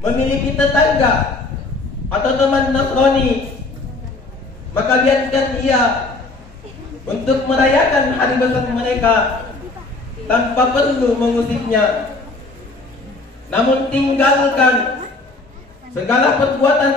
memiliki tetangga atau teman Nasrani, maka biarkan ia untuk merayakan hari besar mereka tanpa perlu mengusiknya. Namun tinggalkan segala perbuatan,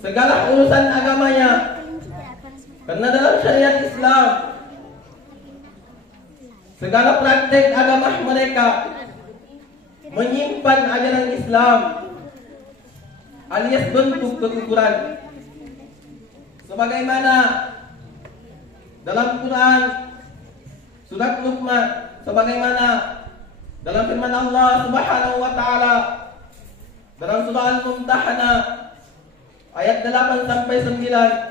segala urusan agamanya, karena dalam syariat Islam segala praktek agama mereka menyimpan ajaran Islam alias bentuk kekufuran, sebagaimana dalam Quran surat Luqman, sebagaimana dalam firman Allah Subhanahu wa taala dalam surah Al-Mumtahanah ayat 8 sampai 9.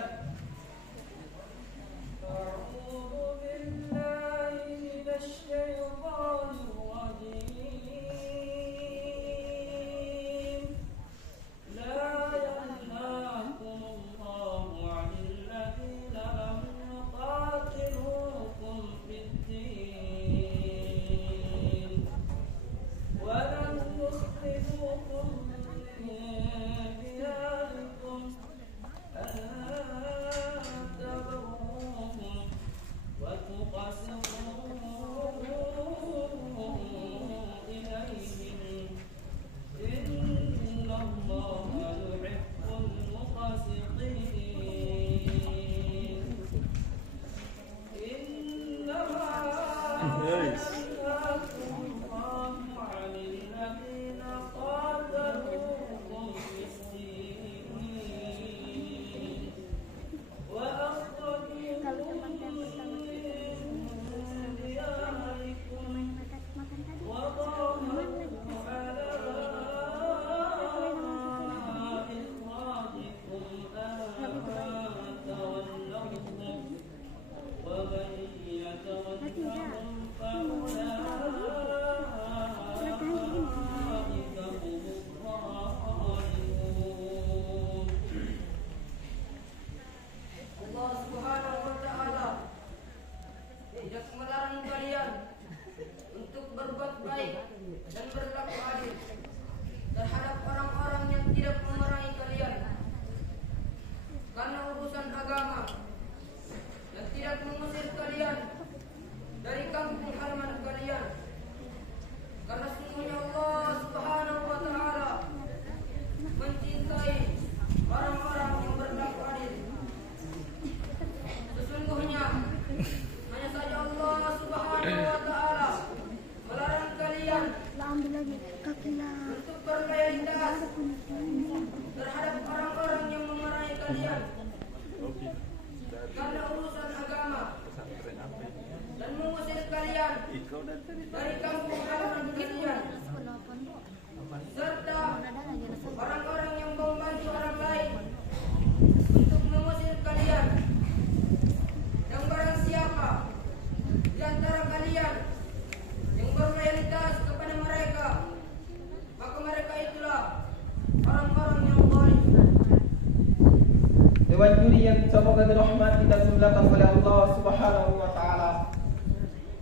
Dewan juri yang semoga dirahmati dan dimuliakan oleh Allah Subhanahu wa taala.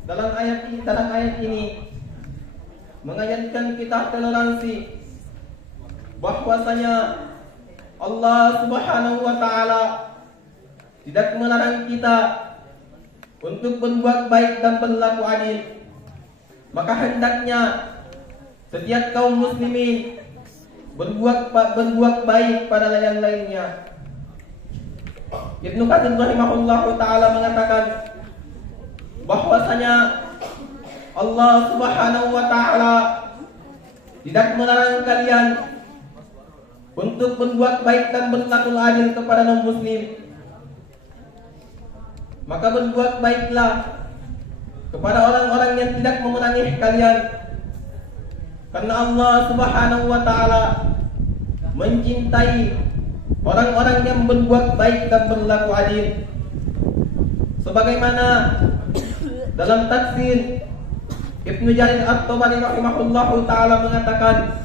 Dalam ayat ini mengajarkan kita toleransi, bahwasanya Allah Subhanahu wa taala tidak melarang kita untuk berbuat baik dan berlaku adil. Maka hendaknya setiap kaum muslimin berbuat baik pada yang lainnya. Ibnu Katsir rahimahullahu taala mengatakan bahwasanya Allah Subhanahu wa taala tidak melarang kalian untuk berbuat baik dan berlaku adil kepada non-muslim. Maka berbuat baiklah kepada orang-orang yang tidak memerangi kalian, karena Allah Subhanahu wa taala mencintai orang-orang yang berbuat baik dan berlaku adil. Sebagaimana dalam tafsir Ibnu Jarir At-Tabari rahimahullahu taala mengatakan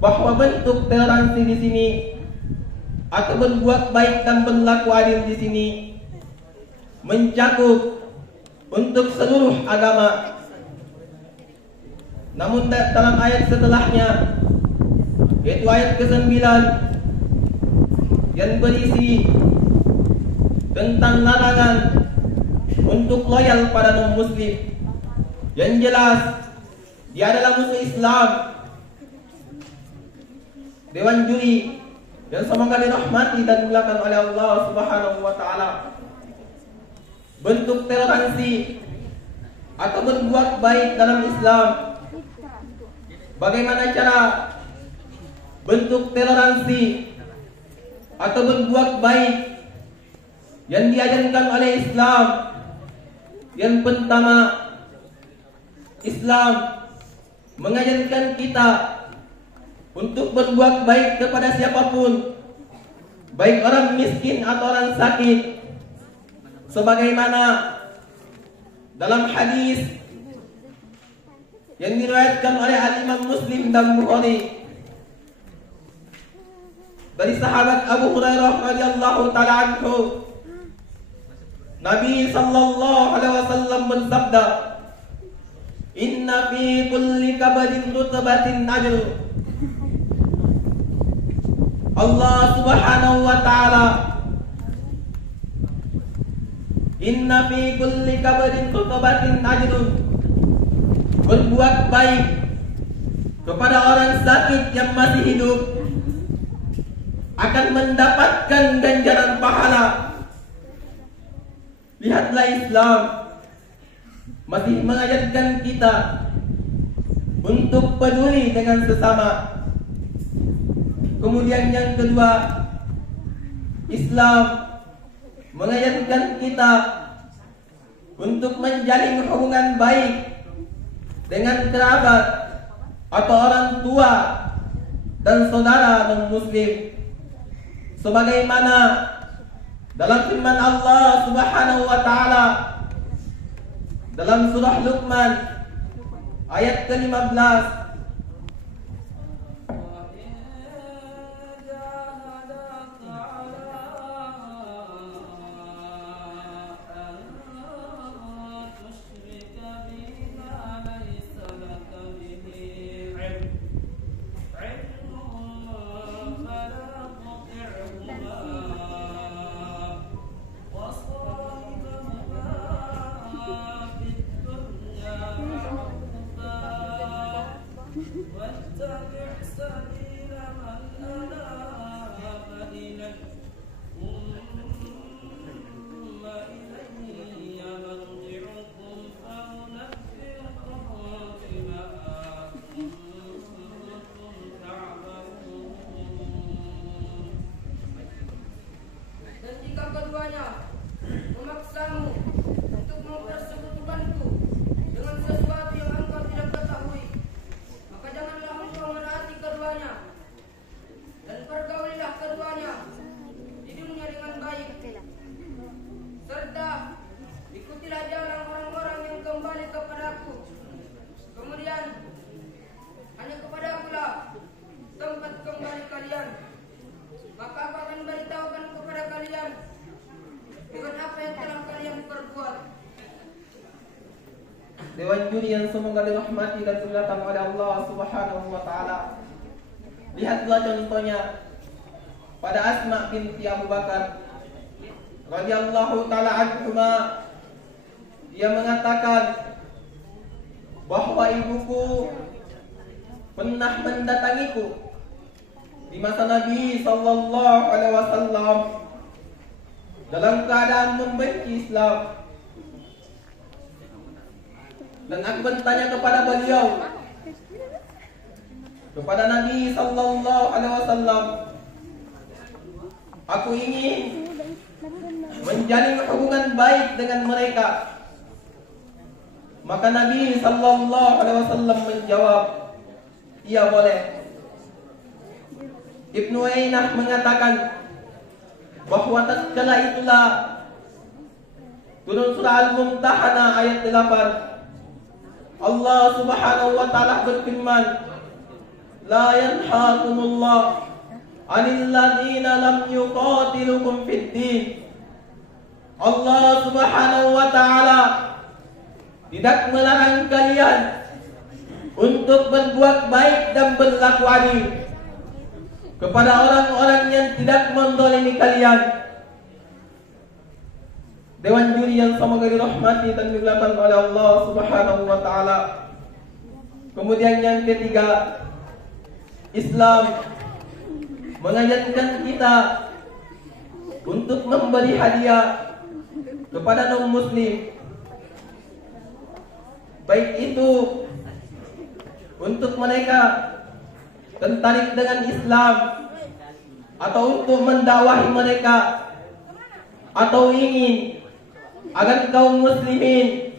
bahwa bentuk toleransi di sini atau berbuat baik dan berlaku adil di sini mencakup untuk seluruh agama. Namun dalam ayat setelahnya, yaitu ayat ke-9, yang berisi tentang larangan untuk loyal pada non-muslim. Yang jelas, dia adalah musuh Islam. Dewan juri yang semoga dirahmati dan dimuliakan oleh Allah Subhanahu wa taala. Bentuk toleransi atau berbuat baik dalam Islam. Bagaimana cara bentuk toleransi atau berbuat baik yang diajarkan oleh Islam? Yang pertama, Islam mengajarkan kita untuk berbuat baik kepada siapapun, baik orang miskin atau orang sakit, sebagaimana dalam hadis yang diriwayatkan oleh Imam Muslim dan Bukhari dari sahabat Abu Hurairah radhiyallahu taala anhu, Nabi sallallahu alaihi wasallam bersabda, "Inna fi kulli kabadin rutbatin ajr." Allah Subhanahu wa taala, "Inna fi kulli kabadin rutbatin ajr." Berbuat baik kepada orang sakit yang masih hidup akan mendapatkan ganjaran pahala. Lihatlah, Islam masih mengajarkan kita untuk peduli dengan sesama. Kemudian yang kedua, Islam mengajarkan kita untuk menjalin hubungan baik dengan kerabat atau orang tua dan saudara non-muslim, sebagaimana dalam firman Allah Subhanahu wa taala dalam surah Luqman ayat ke-15, memaksamu untuk mempersekutukanku dengan sesuatu yang engkau tidak ketahui, maka janganlah engkau menaati keduanya, dan pergaulilah keduanya di dunia dengan baik, serta ikutilah jalan orang-orang yang kembali kepadaku. Kemudian hanya kepadakulah tempat kembali kalian, maka aku akan beritahukan kepada kalian dengan apa yang telah kalian perbuat. Dewan juri yang semoga dirahmati dan dimuliakan oleh Allah Subhanahu wa taala. Lihatlah contohnya pada Asma binti Abu Bakar radhiyallahu taala anhuma. Dia mengatakan bahwa ibuku pernah mendatangiku di masa Nabi sallallahu alaihi wasallam dalam keadaan membenci Islam, dan aku bertanya kepada beliau, kepada Nabi sallallahu alaihi wasallam, aku ingin menjalin hubungan baik dengan mereka. Maka Nabi sallallahu alaihi wasallam menjawab, iya boleh. Ibnu Ainah mengatakan bahwa tatkala itulah turun surah Al-Mumtahanah ayat 8. Allah Subhanahu wa taala berfirman, la yanhaakumullah 'anil ladzina lam yuqatilukum fid din. Allah Subhanahu wa taala tidak melarang kalian untuk berbuat baik dan berlaku adil kepada orang-orang yang tidak menzalimi kalian. Dewan juri yang semoga dirahmati dan dimuliakan oleh Allah Subhanahu wa taala. Kemudian yang ketiga, Islam mengajarkan kita untuk memberi hadiah kepada non muslim, baik itu untuk mereka tertarik dengan Islam atau untuk mendakwahi mereka atau ingin agar kaum muslimin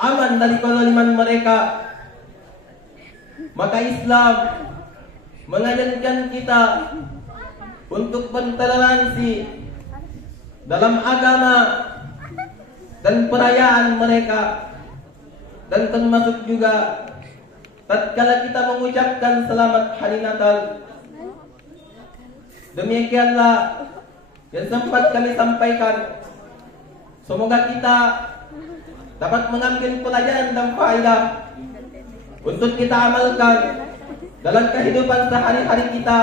aman dari kezaliman mereka. Maka Islam mengajarkan kita untuk bertoleransi dalam agama dan perayaan mereka, dan termasuk juga tatkala kita mengucapkan selamat hari Natal. Demikianlah yang sempat kami sampaikan. Semoga kita dapat mengambil pelajaran dan faedah untuk kita amalkan dalam kehidupan sehari-hari kita.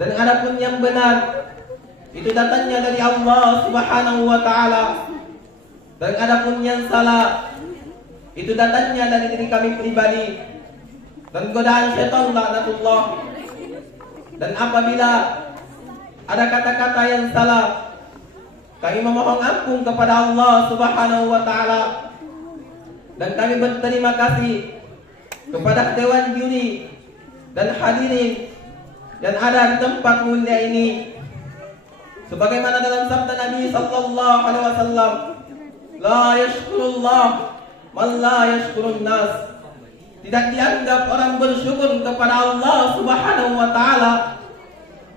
Dan adapun yang benar itu datangnya dari Allah Subhanahu wa taala, dan adapun yang salah itu datangnya dari diri kami pribadi dan godaan syaitan laknatullah. Dan apabila ada kata-kata yang salah, kami memohon ampun kepada Allah Subhanahu wa taala, dan kami berterima kasih kepada dewan juri dan hadirin yang ada di tempat mulia ini. Sebagaimana dalam sabda Nabi sallallahu alaihi wasallam, la yashkurullah man la yashkurun nas. Tidak dianggap orang bersyukur kepada Allah Subhanahu wa taala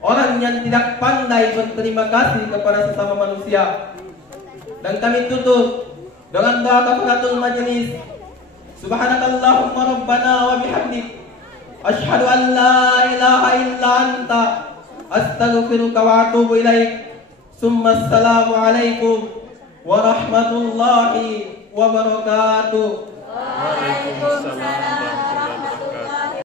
orang yang tidak pandai berterima kasih kepada sesama manusia. Dan kami tutup dengan doa kafaratul majelis. Subhanakallahumma rabbana wa bihamdik, asyhadu an la ilaha illa anta, astaghfiruka wa atubu ilaik. Summa assalamu alaikum warahmatullahi wabarakatuh. Waalaikumsalam.